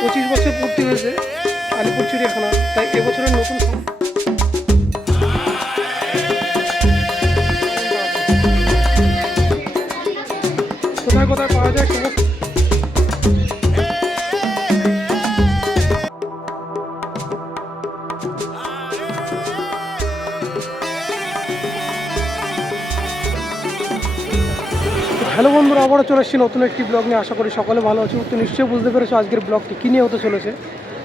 পঁচিশ বছর পূর্তি হয়েছে আলিপুর চিড়িয়াখানা তাই এবছরের নতুন আবারও চলে এসেছি, নতুন একটি ব্লগ নিয়ে আশা করি সকলে ভালো আছে। তো নিশ্চয়ই বুঝতে পেরেছ আজকের ব্লগটি কী নিয়ে হতে চলেছে।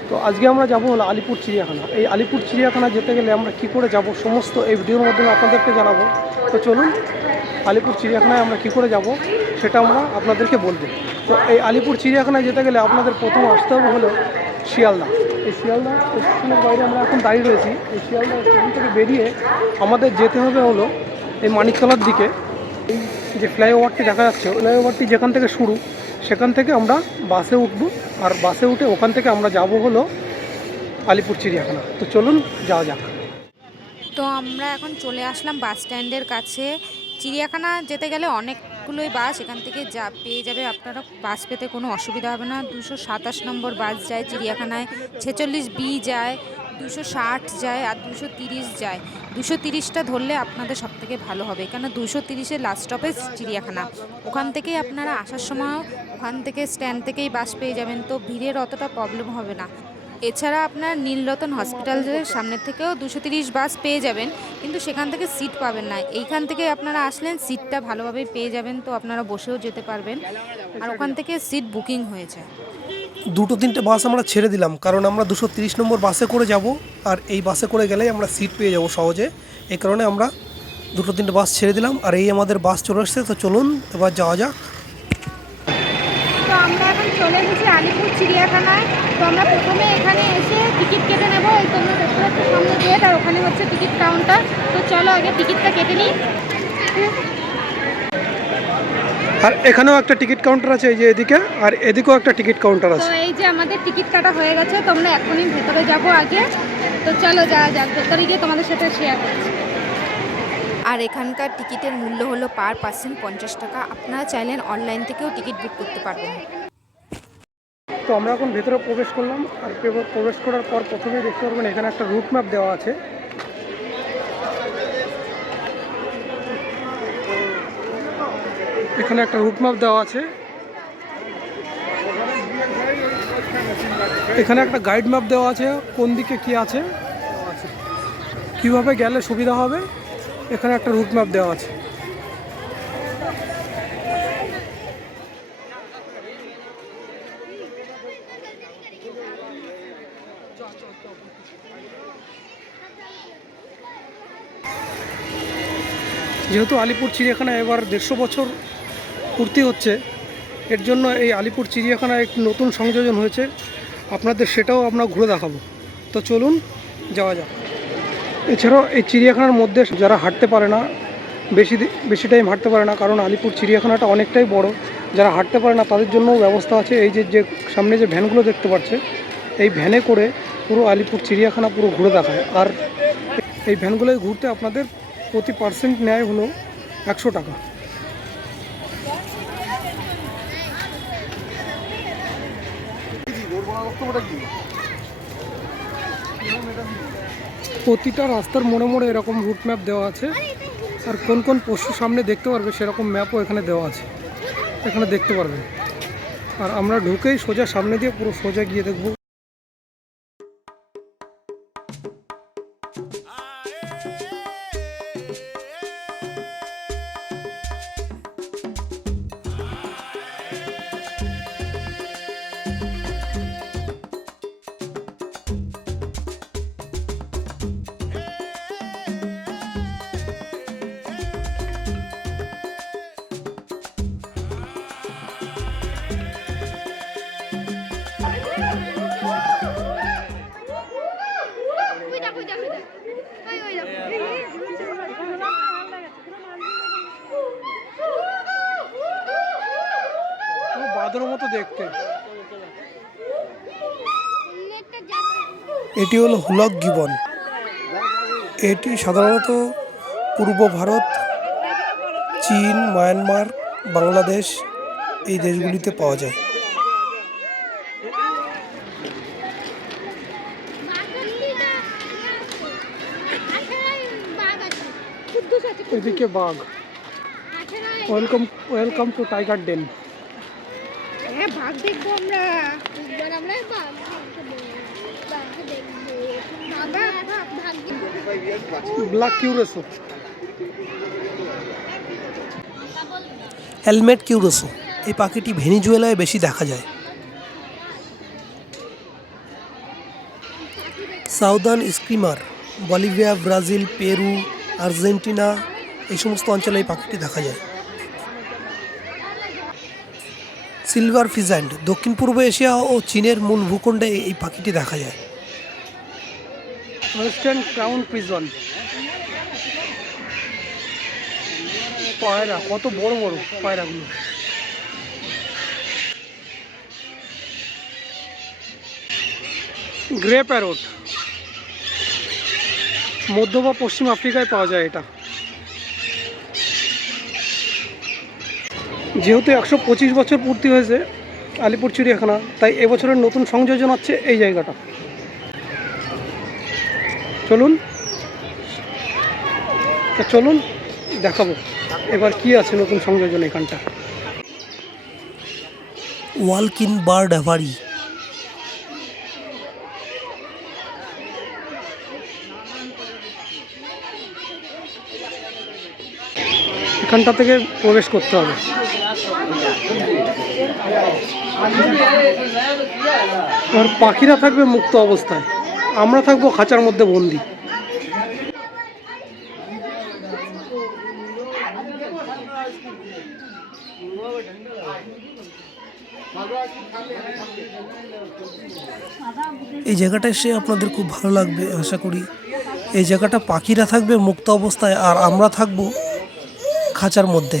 তো আজকে আমরা যাব হলো আলিপুর চিড়িয়াখানা। এই আলিপুর চিড়িয়াখানা যেতে গেলে আমরা কী করে যাব সমস্ত এই ভিডিওর মাধ্যমে আপনাদেরকে জানাব। তো চলুন, আলিপুর চিড়িয়াখানায় আমরা কী করে যাব সেটা আমরা আপনাদেরকে বলব। তো এই আলিপুর চিড়িয়াখানায় যেতে গেলে আপনাদের প্রথম আসতে হবে হলো শিয়ালদা। এই শিয়ালদা স্টেশনের বাইরে আমরা এখন দাঁড়িয়ে রয়েছি। এই শিয়ালদা স্টেশন থেকে বেরিয়ে আমাদের যেতে হবে হলো এই মানিকতলার দিকে। এই যে ফ্লাইওভারটি দেখা যাচ্ছে, ফ্লাইওভারটি যেখান থেকে শুরু, সেখান থেকে আমরা বাসে উঠব। আর বাসে উঠে ওখান থেকে আমরা যাব হলো আলিপুর চিড়িয়াখানা। তো চলুন, যাওয়া যাক। তো আমরা এখন চলে আসলাম বাস স্ট্যান্ডের কাছে। চিড়িয়াখানা যেতে গেলে অনেকগুলোই বাস এখান থেকে যা পেয়ে যাবে। আপনারা বাস পেতে কোনো অসুবিধা হবে না। দুশো সাতাশ নম্বর বাস যায়, চিড়িয়াখানায় ছেচল্লিশ বি যায়, দুশো ষাট যায় আর দুশো তিরিশ যায়। দুশো তিরিশটা ধরলে আপনাদের সব থেকে ভালো হবে কেন দুশো তিরিশের লাস্ট স্টপেজ চিড়িয়াখানা। ওখান থেকেই আপনারা আসার সময় ওখান থেকে স্ট্যান্ড থেকেই বাস পেয়ে যাবেন, তো ভিড়ের অতটা প্রবলেম হবে না। এছাড়া আপনার নীলরতন হসপিটালের সামনের থেকেও দুশো তিরিশ বাস পেয়ে যাবেন, কিন্তু সেখান থেকে সিট পাবেন না। এইখান থেকে আপনারা আসলেন সিটটা ভালোভাবে পেয়ে যাবেন, তো আপনারা বসেও যেতে পারবেন। আর ওখান থেকে সিট বুকিং হয়ে যায় দুটো তিনটে বাস আমরা ছেড়ে দিলাম, কারণ আমরা দুশো তিরিশ নম্বর বাসে করে যাব আর এই বাসে করে গেলেই আমরা সিট পেয়ে যাব সহজে। এই কারণে আমরা দুটো তিনটে বাস ছেড়ে দিলাম আর এই আমাদের বাস চলে এসছে, তো চলুন এবার যাওয়া যাক। চিড়িয়াখানায়। তো আমরা প্রথমে এখানে এসে টিকিট কেটে নেব তোমরা ওখানে হচ্ছে টিকিট কাউন্টার। তো চলো আগে টিকিটটা কেটে নিই। আর এখানেও একটা টিকিট কাউন্টার আছে এই যে এদিকে আর এদিকেও একটা টিকিট কাউন্টার তো আছে। এই যে আমাদের টিকিট কাটা হয়ে গেছে তোমরা এখনই ভেতরে যাব আগে। তো চলো যাওয়া যাক ভেতরে গিয়ে তোমাদের সাথে শেয়ার করছি। আর এখানকার টিকিটের মূল্য হলো পার পার্সেন্ট পঞ্চাশ টাকা। আপনারা চাইলেন অনলাইন থেকেও টিকিট বুক করতে পারবেন। তো আমরা এখন ভেতরে প্রবেশ করলাম আর প্রবেশ করার পর প্রথমেই দেখতে পারবেন এখানে একটা রুট ম্যাপ দেওয়া আছে। এখানে একটা রুট ম্যাপ দেওয়া আছে। এখানে একটা গাইড ম্যাপ দেওয়া আছে, কোন দিকে কি আছে। কীভাবে গেলে সুবিধা হবে, এখানে একটা রুট ম্যাপ দেওয়া আছে। যেহেতু আলিপুর চিড়িয়াখানা এবার দেড়শো বছর পূর্তি হচ্ছে। এর জন্য এই আলিপুর চিড়িয়াখানায় একটি নতুন সংযোজন হয়েছে। আপনাদের সেটাও আমরা ঘুরে দেখাবো। তো চলুন, যাওয়া যাক। এছাড়াও এই চিড়িয়াখানার মধ্যে যারা হাঁটতে পারে না, বেশি বেশি টাইম হাঁটতে পারে না, কারণ আলিপুর চিড়িয়াখানাটা অনেকটাই বড়। যারা হাঁটতে পারে না, তাদের জন্যও ব্যবস্থা আছে। এই যে যে সামনে যে ভ্যানগুলো দেখতে পাচ্ছে এই ভ্যানে করে পুরো আলিপুর চিড়িয়াখানা পুরো ঘুরে দেখায়। আর এই ভ্যানগুলোয় ঘুরতে আপনাদের প্রতি পার্সেন্ট নেয় হলো একশো টাকা। প্রতিটা রাস্তার মোড়ে মোড়ে এরকম রুট ম্যাপ দেওয়া আছে। আর কোন কোন পশু সামনে দেখতে পারবে সেরকম ম্যাপও এখানে দেওয়া আছে। এখানে দেখতে পারবে। আর আমরা ঢুকেই সোজা সামনে দিয়ে পুরো সোজা গিয়ে দেখব। এটি হলো হুলক গিবন। এটি সাধারণত পূর্ব ভারত চীন মায়ানমার বাংলাদেশ এই দেশগুলিতে পাওয়া যায়। এদিকে বাঘ। Welcome welcome to tiger den হ্যাঁ বাঘ দেখব আমরা। ব্ল্যাক কিউরেসো হেলমেট কিউরোসো এই পাখিটি ভেনিজুয়েলায় বেশি দেখা যায়। Southern screamer Bolivia, Brazil, Peru, Argentina, এই সমস্ত অঞ্চলে এই পাখিটি দেখা যায়। সিলভার ফিজান্ড দক্ষিণ পূর্ব এশিয়া ও চীনের মূল ভূখণ্ডে এই পাখিটি দেখা যায়। ওয়েস্টার্ন ক্রাউন পিজন পায়রা, কত বড় বড় পায়রাগুলো। Grey parrot. মধ্য বা পশ্চিম আফ্রিকায় পাওয়া যায় এটা। যেহেতু একশো পঁচিশ বছর পূর্তি হয়েছে আলিপুর চিড়িয়াখানা তাই এবছরের নতুন সংযোজন হচ্ছে এই জায়গাটা। চলুন। তা চলুন দেখাবো। এবার কি আছে নতুন সংযোজন এখানটা? ওয়ালকিন বার্ড অ্যাভারি এখানটা থেকে প্রবেশ করতে হবে। আর পাখিরা থাকবে মুক্ত অবস্থায়। আমরা থাকব খাঁচার মধ্যে বন্দি। এই জায়গাটা এসে আপনাদের খুব ভালো লাগবে, আশা করি। এই জায়গাটা পাখিরা থাকবে, মুক্ত অবস্থায়, আর আমরা থাকব খাঁচার মধ্যে।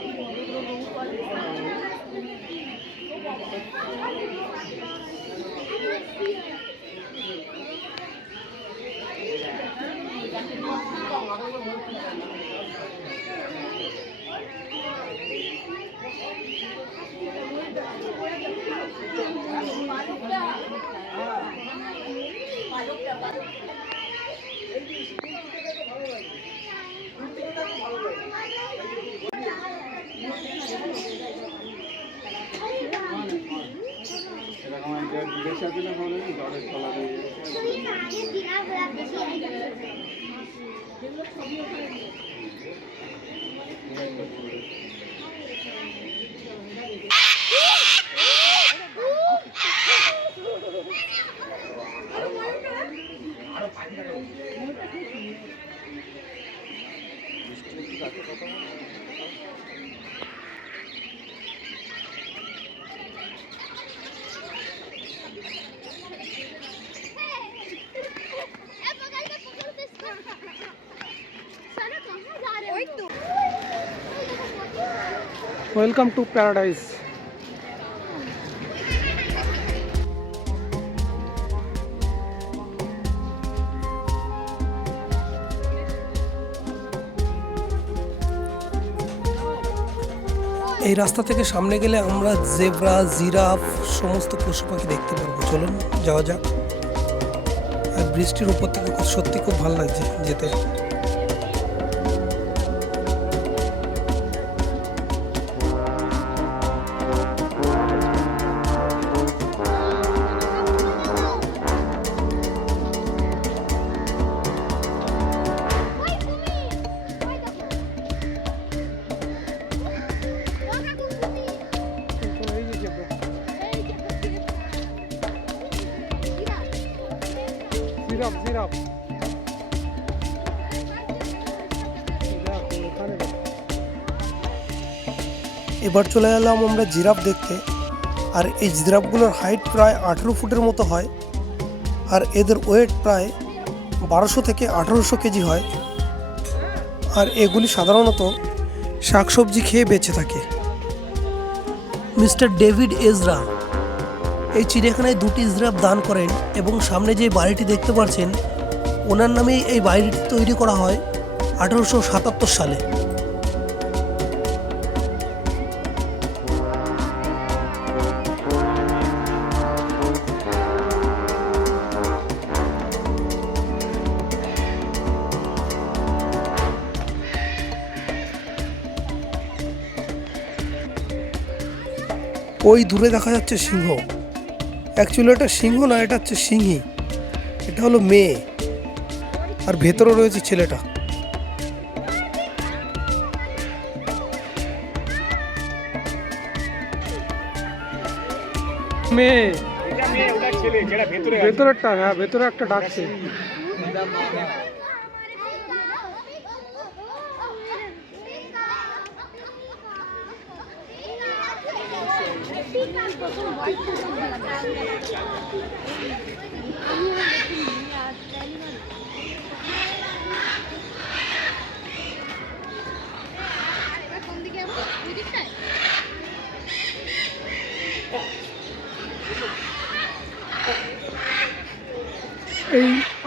দেখে না ওয়েলকাম টু প্যারাডাইস এই রাস্তা থেকে সামনে গেলে আমরা জেব্রা, জিরাফ, সমস্ত পশু পাখি দেখতে পারব। চলুন, যাওয়া যাক। আর বৃষ্টির উপর থেকে সত্যি খুব ভালো লাগছে যেতে। এবার চলে এলাম আমরা জিরাফ দেখতে। আর এই জিরাফগুলোর হাইট প্রায় আঠেরো ফুটের মতো হয়। আর এদের ওয়েট প্রায় বারোশো থেকে আঠেরোশো কেজি হয়। আর এগুলি সাধারণত শাকসবজি খেয়ে বেঁচে থাকে। মিস্টার ডেভিড এজরা এই চিড়িয়াখানায় দুটি ইজরাফ দান করেন এবং সামনে যে বাড়িটি দেখতে পাচ্ছেন, ওনার নামেই এই বাড়িটি তৈরি করা হয় আঠারোশো সাতাত্তর সালে। ওই দূরে দেখা যাচ্ছে সিংহ। অ্যাকচুয়ালি এটা সিংহ না এটা হচ্ছে সিংহী। এটা হলো মেয়ে। আর ভেতরে রয়েছে ছেলেটা। মেয়ে। ভেতরেরটা হ্যাঁ ভেতরে একটা ডাকছে।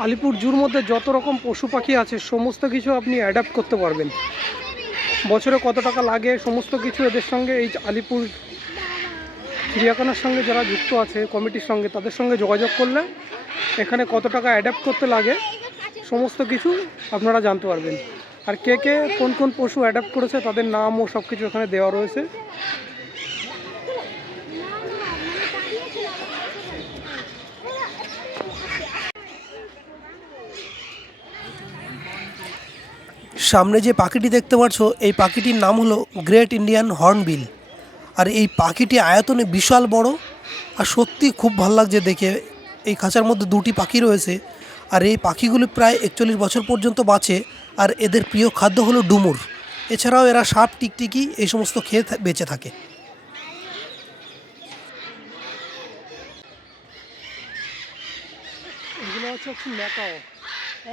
আলিপুর জুর মধ্যে যত রকম পশু পাখি আছে, সমস্ত কিছু আপনি অ্যাডাপ্ট করতে পারবেন। বছরে কত টাকা লাগে, সমস্ত কিছু এদের সঙ্গে এই আলিপুর চিড়িয়াখানার সঙ্গে যারা যুক্ত আছে, কমিটির সঙ্গে, তাদের সঙ্গে যোগাযোগ করলে এখানে কত টাকা অ্যাডাপ্ট করতে লাগে, সমস্ত কিছু আপনারা জানতে পারবেন। আর কে কে কোন কোন পশু অ্যাডাপ্ট করেছে, তাদের নাম ও সব কিছু এখানে দেওয়া রয়েছে। সামনে যে পাখিটি দেখতে পাচ্ছ, এই পাখিটির নাম হলো গ্রেট ইন্ডিয়ান হর্নবিল আর এই পাখিটি আয়তনে বিশাল বড়, আর সত্যি খুব ভালো লাগছে দেখে। এই খাঁচার মধ্যে দুটি পাখি রয়েছে, আর এই পাখিগুলি প্রায় একচল্লিশ বছর পর্যন্ত বাঁচে, আর এদের প্রিয় খাদ্য হলো ডুমুর। এছাড়াও এরা সাপ, টিকটিকি, এই সমস্ত খেয়ে বেঁচে থাকে।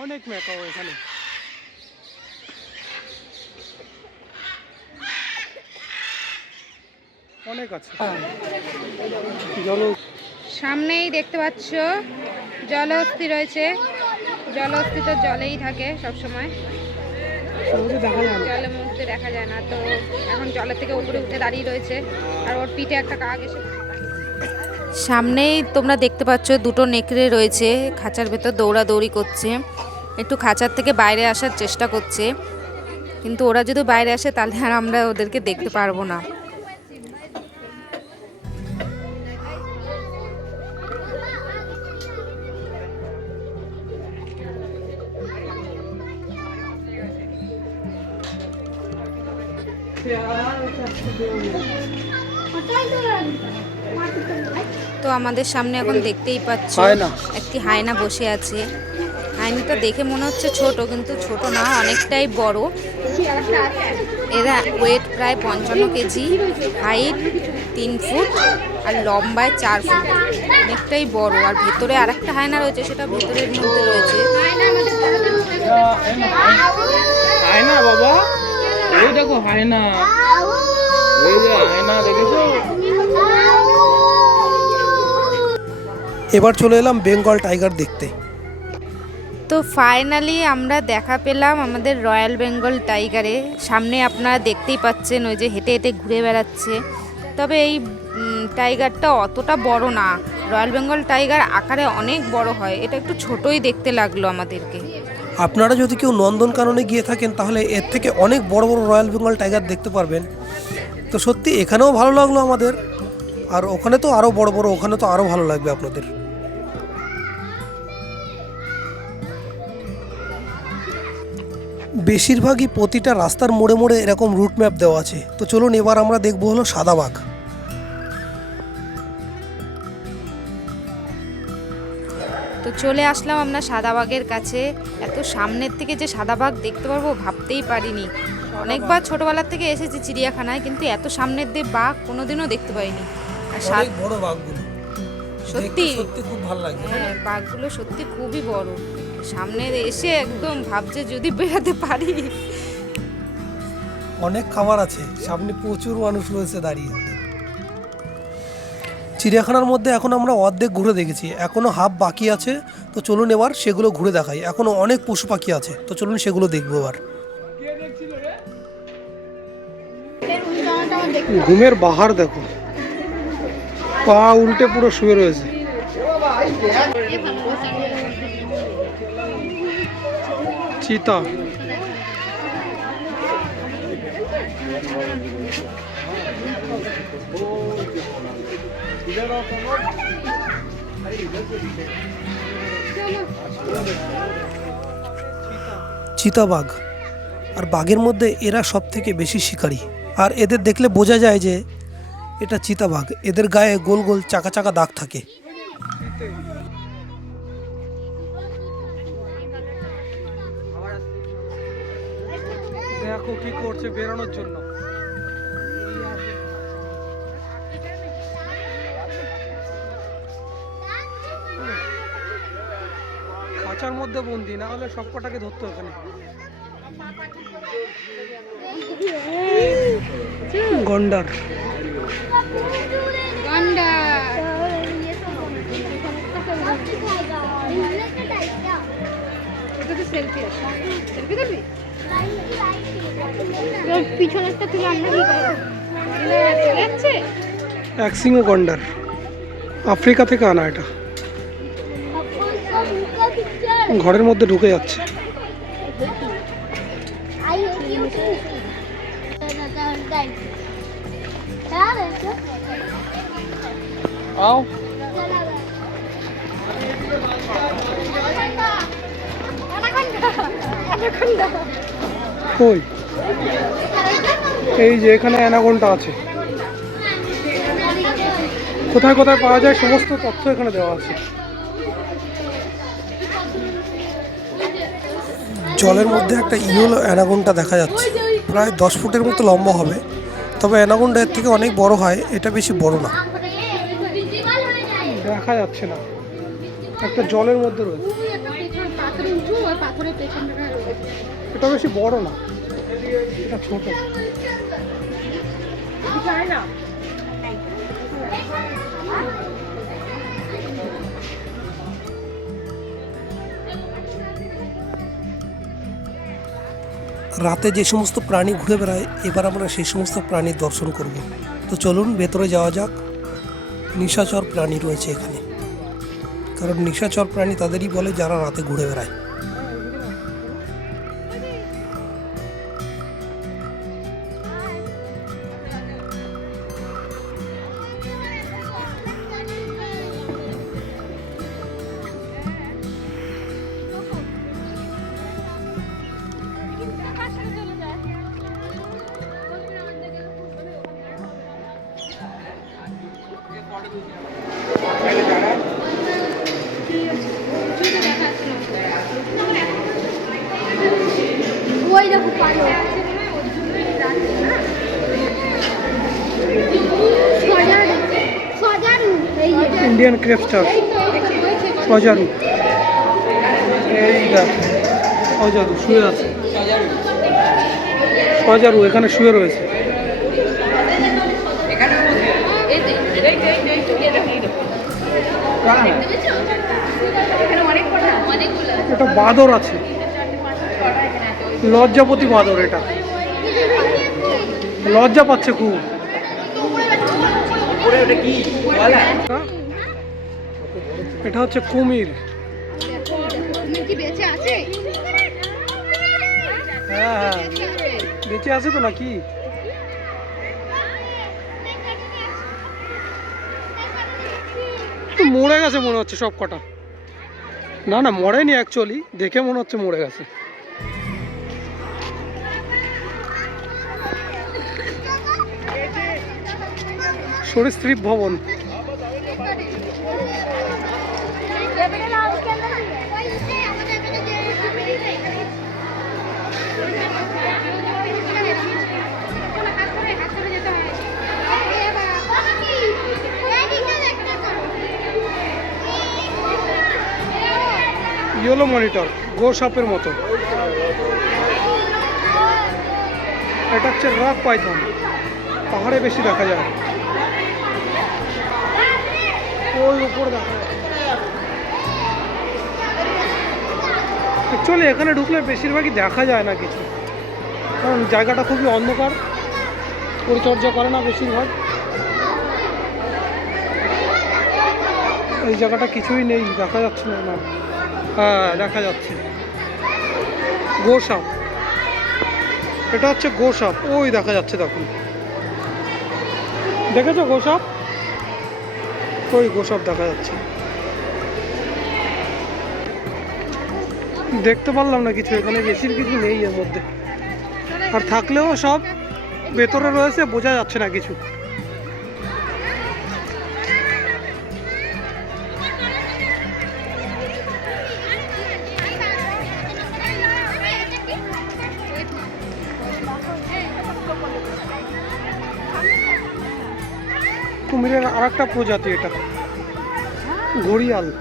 অনেক ম্যাকাও এখানে। অনেক আছে। সামনেই দেখতে পাচ্ছ জলহস্তি রয়েছে। জলহস্তি তো জলেই থাকে সব সময় সমুদ্রে দেখা জলের মধ্যে দেখা যায় না। তো এখন জলের থেকে উপরে উঠে দাঁড়িয়ে রয়েছে। আর ওর পিঠে একটা কাক এসে সামনেই তোমরা দেখতে পাচ্ছ দুটো নেকড়ে রয়েছে। খাঁচার ভেতর দৌড়াদৌড়ি করছে। একটু খাঁচার থেকে বাইরে আসার চেষ্টা করছে। কিন্তু ওরা যদি বাইরে আসে তাহলে আর আমরা ওদেরকে দেখতে পারব না। আমাদের সামনে এখন দেখতেই পাচ্ছ একটি হায়না বসে আছে। হায়নাটা দেখে মনে হচ্ছে ছোট কিন্তু ছোট না অনেকটাই বড়। এরা ওয়েট প্রায় পঞ্চান্ন কেজি হাইট তিন ফুট আর লম্বায় চার ফুট। অনেকটাই বড়। আর ভেতরে আরেকটা হায়না রয়েছে সেটা ভেতরের মধ্যে রয়েছে। হায়না বাবা ওই দেখো হায়না। ওই যে হায়না দেখেছ? এবার চলে এলাম বেঙ্গল টাইগার দেখতে। তো ফাইনালি আমরা দেখা পেলাম আমাদের রয়্যাল বেঙ্গল টাইগারে। সামনে আপনারা দেখতেই পাচ্ছেন ওই যে হেঁটে হেঁটে ঘুরে বেড়াচ্ছে। তবে এই টাইগারটা অতটা বড় না। রয়্যাল বেঙ্গল টাইগার আকারে অনেক বড় হয়। এটা একটু ছোটই দেখতে লাগল আমাদেরকে। আপনারা যদি কেউ নন্দনকাননে গিয়ে থাকেন তাহলে এর থেকে অনেক বড় বড় রয়্যাল বেঙ্গল টাইগার দেখতে পারবেন। তো সত্যি এখানেও ভালো লাগল আমাদের। আর ওখানে তো আরও বড় বড় ওখানে তো আরও ভালো লাগবে আপনাদের। বেশিরভাগই প্রতিটা রাস্তার মোড়ে মোড়ে এরকম রুট ম্যাপ দেওয়া আছে। তো চলুন এবার আমরা দেখব হলো সাদা বাঘ তো চলে আসলাম আমরা সাদাবাগের কাছে। এত সামনের থেকে যে সাদাবাগ দেখতে পারব ভাবতেই পারিনি। অনেকবার ছোটবেলার থেকে এসেছি চিড়িয়াখানায় কিন্তু এত সামনের দিয়ে বাঘ কোনোদিনও দেখতে পাইনি। আর সত্যি? খুব ভালো লাগে হ্যাঁ বাঘগুলো সত্যি খুবই বড়। সামনে এসে একদম ভাবছে যদি বেরাতে পারি। অনেক খাবার আছে সামনে প্রচুর মানুষ রয়েছে দাঁড়িয়ে। চিড়িয়াখানার মধ্যে এখন আমরা অর্ধেক ঘুরে দেখেছি এখনও হাফ বাকি আছে তো চলুন এবার সেগুলো ঘুরে দেখাই। এখনও অনেক পশু পাখি আছে তো চলুন সেগুলো দেখব এবার। ঘুমের বাহার দেখো। পা উল্টে পুরো শুয়ে রয়েছে। চিতা চিতাবাঘ। আর বাঘের মধ্যে এরা সব থেকে বেশি শিকারী। আর এদের দেখলে বোঝা যায় যে এটা চিতাবাঘ। এদের গায়ে গোল গোল চাকা চাকা দাগ থাকে। দেখো কি করছে বেরোনোর জন্য। খাঁচার মধ্যে বন্দি না হলে সব কটাকে ধরতো ওখানে। গন্ডার। পিছনেরটা তুলে আমরা কি করব অ্যাক্সিংও গন্ডার। আফ্রিকা থেকে আনা এটা। ঘরের মধ্যে ঢুকে যাচ্ছে. আও। কই? এই যে এখানে অ্যানাগনটা আছে। কোথায় কোথায় পাওয়া যায় সমস্ত তথ্য এখানে দেওয়া আছে। জলের মধ্যে একটা ইয়েলো অ্যানাগোনটা দেখা যাচ্ছে। প্রায় দশ ফুটের মতো লম্বা হবে। তবে অ্যানাগোনটা এর থেকে অনেক বড় হয় এটা বেশি বড় না। দেখা যাচ্ছে না। একটা জলের মধ্যে রয়েছে। এটা বেশি বড় না। রাতে যে সমস্ত প্রাণী ঘুরে বেড়ায়, এবার আমরা সেই সমস্ত প্রাণীর দর্শন করব। তো চলুন, ভেতরে যাওয়া যাক। নিশাচর প্রাণী রয়েছে এখানে। কারণ নিশাচর প্রাণী তাদেরই বলে যারা রাতে ঘুরে বেড়ায়। ইন্ডিয়ান ক্রেপস্টার সজারু সজারু শুয়ে আছে। সজারু এখানে শুয়ে রয়েছে। এটা বাদর আছে। লজ্জাপতি বাদর এটা। লজ্জা পাচ্ছে খুব? এটা হচ্ছে কুমির। হ্যাঁ হ্যাঁ। বেঁচে আছে তো নাকি? মরে গেছে মনে হচ্ছে সব কটা না না, মরেনি অ্যাকচুয়ালি দেখে মনে হচ্ছে মরে গেছে। সরীসৃপ ভবন। ইয়েলো মনিটর গো সাপের মতো। এটা হচ্ছে রক পাইথন। পাহাড়ে বেশি দেখা যায়। অ্যাকচুয়ালি এখানে ঢুকলে বেশিরভাগই দেখা যায় না কিছু। কারণ জায়গাটা খুবই অন্ধকার, পরিচর্যা করে না বেশিরভাগ। এই জায়গাটা কিছুই নেই, দেখা যাচ্ছে না না হ্যাঁ দেখা যাচ্ছে। গোসাপ। এটা হচ্ছে গোসাপ। ওই দেখা যাচ্ছে দেখুন দেখেছ গোসাপ? ওই গোসব দেখা যাচ্ছে। দেখতে পারলাম না কিছু, এখানে বেশির কিছু নেই এর মধ্যে। আর থাকলেও সব ভেতরে রয়েছে, বোঝা যাচ্ছে না কিছু। কুমিরের আর একটা প্রজাতি এটা। ঘড়িয়াল।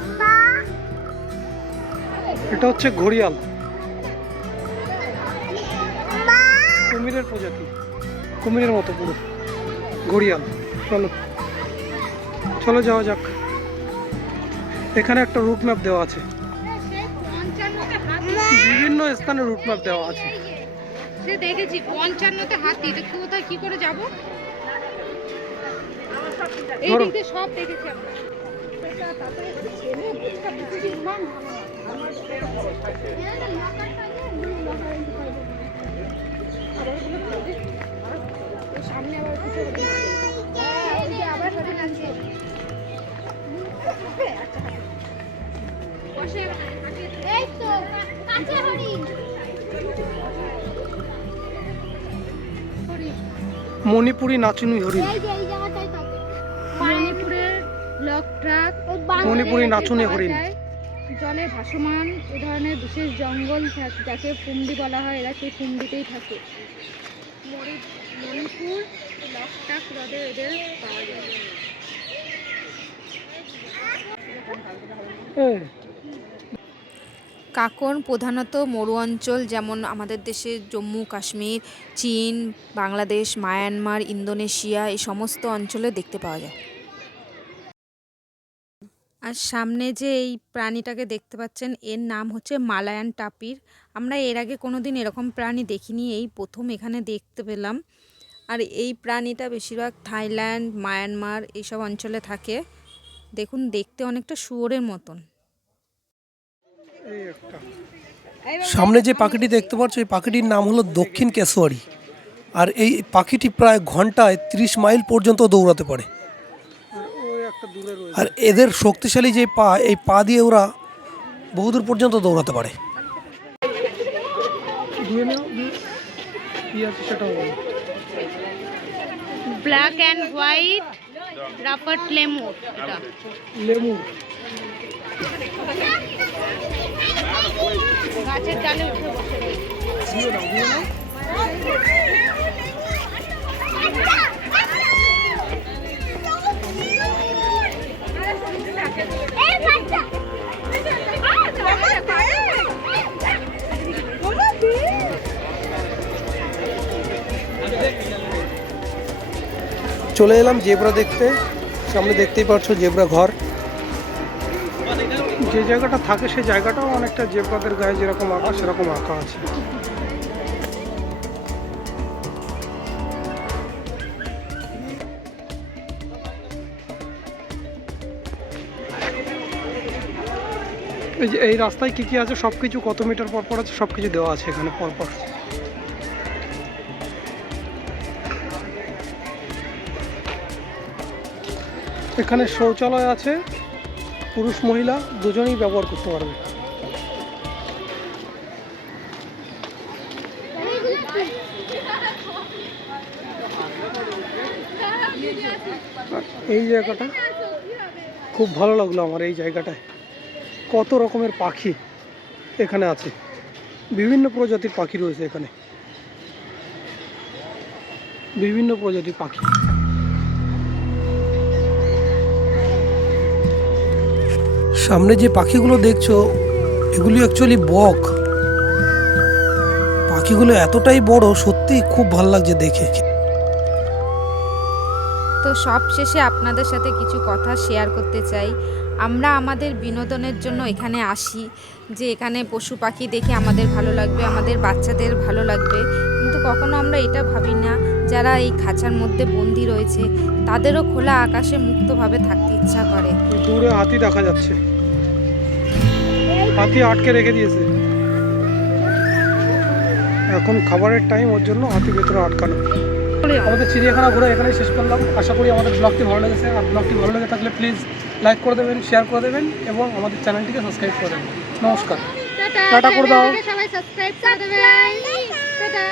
এটা হচ্ছে ঘড়িয়াল। কুমিরের প্রজাতি। কুমিরের মতো পুরো। ঘড়িয়াল। চলো। চলো যাওয়া যাক। এখানে একটা রুট ম্যাপ দেওয়া আছে। বিভিন্ন স্থানে রুট ম্যাপ দেওয়া আছে। দেখেছি, পঞ্চান্নতে হাতি। কোথায়, কি করে যাব? এই ধরো। দিক দিয়ে সব দেখেছি আমরা। সামনে আবার আবার এই তো কাছে হরিণ মণিপুরি নাচুনি হরিণ। মণিপুরি নাচুনি হরিণ। জলে ভাসমান এ ধরনের বিশেষ জঙ্গল থাক- যাকে ফুন্ডি বলা হয় এরা সেই ফুন্ডিতেই থাকে। মণি- মণিপুর লকটাক হ্রদে এদের পাওয়া যায়। কাকন প্রধানত মরু অঞ্চল যেমন আমাদের দেশে জম্মু কাশ্মীর চীন বাংলাদেশ মায়ানমার ইন্দোনেশিয়া এই সমস্ত অঞ্চলে দেখতে পাওয়া যায়। আর সামনে যে এই প্রাণীটাকে দেখতে পাচ্ছেন, এর নাম হচ্ছে মালায়ান টাপির। আমরা এর আগে কোনো দিন এরকম প্রাণী দেখিনি, এই প্রথম এখানে দেখতে পেলাম। আর এই প্রাণীটা বেশিরভাগ থাইল্যান্ড, মায়ানমার এইসব অঞ্চলে থাকে। দেখুন, দেখতে অনেকটা শুয়োরের মতন। সামনে যে পাখিটি দেখতে পাচ্ছ, এই পাখিটির নাম হলো দক্ষিণ কেশোয়ারি। আর এই পাখিটি প্রায় ঘন্টায় ত্রিশ মাইল পর্যন্ত দৌড়াতে পারে আর ওই একটা দূরে রয়েছে আর এদের শক্তিশালী যে পা এই পা দিয়ে ওরা বহুদূর পর্যন্ত দৌড়াতে পারে। Black and white ruffed lemur এটা। গাছের ডালে উঠে বসে চলে এলাম জেব্রা দেখতে। সামনে দেখতেই পাচ্ছ জেব্রা ঘর। যে জায়গাটা থাকে সেই জায়গাটাও অনেকটা জেব্রাদের গায়ে যেরকম আঁকা, সেরকম আঁকা আছে। এই যে এই রাস্তায় কি কি আছে? সব কিছু কত মিটার পর পর আছে? সব কিছু দেওয়া আছে এখানে পর এখানে শৌচালয় আছে। পুরুষ, মহিলা দুজনেই ব্যবহার করতে পারবে। এই জায়গাটা খুব ভালো লাগল আমার এই জায়গাটায়। কত রকমের পাখি এখানে আছে। বিভিন্ন প্রজাতির পাখি রয়েছে এখানে। বিভিন্ন প্রজাতির পাখি। সামনে যে পাখিগুলো দেখছ, এগুলি অ্যাকচুয়ালি বক। পাখিগুলো এতটাই বড়, সত্যি খুব ভালো লাগছে দেখে। তো সব শেষে আপনাদের সাথে কিছু কথা শেয়ার করতে চাই। আমরা আমাদের বিনোদনের জন্য এখানে আসি, যে এখানে পশু পাখি দেখে আমাদের ভালো লাগবে, আমাদের বাচ্চাদের ভালো লাগবে। কখনো আমরা এটা ভাবি না। যারা এই খাঁচার মধ্যে বন্দি রয়েছে তাদেরও খোলা আকাশে মুক্তভাবে থাকতে ইচ্ছা করে। দূরে হাতি দেখা যাচ্ছে। হাতি আটকে রেখে দিয়েছে। এখন খাবারের টাইম ওর জন্য হাতি ভেতরে আটকানো। আমাদের চিড়িয়াখানা ঘুরে এখানেই শেষ করলাম। আশা করি আমাদের ব্লগটি ভালো লেগেছে। আর ব্লগটি ভালো লেগে থাকলে প্লিজ লাইক করে দেবেন শেয়ার করে দেবেন এবং আমাদের চ্যানেলটিকে সাবস্ক্রাইব করে দেবেন। নমস্কার। টাটা টাটা করে দাও। সবাই সাবস্ক্রাইব করে দেবেন। টাটা।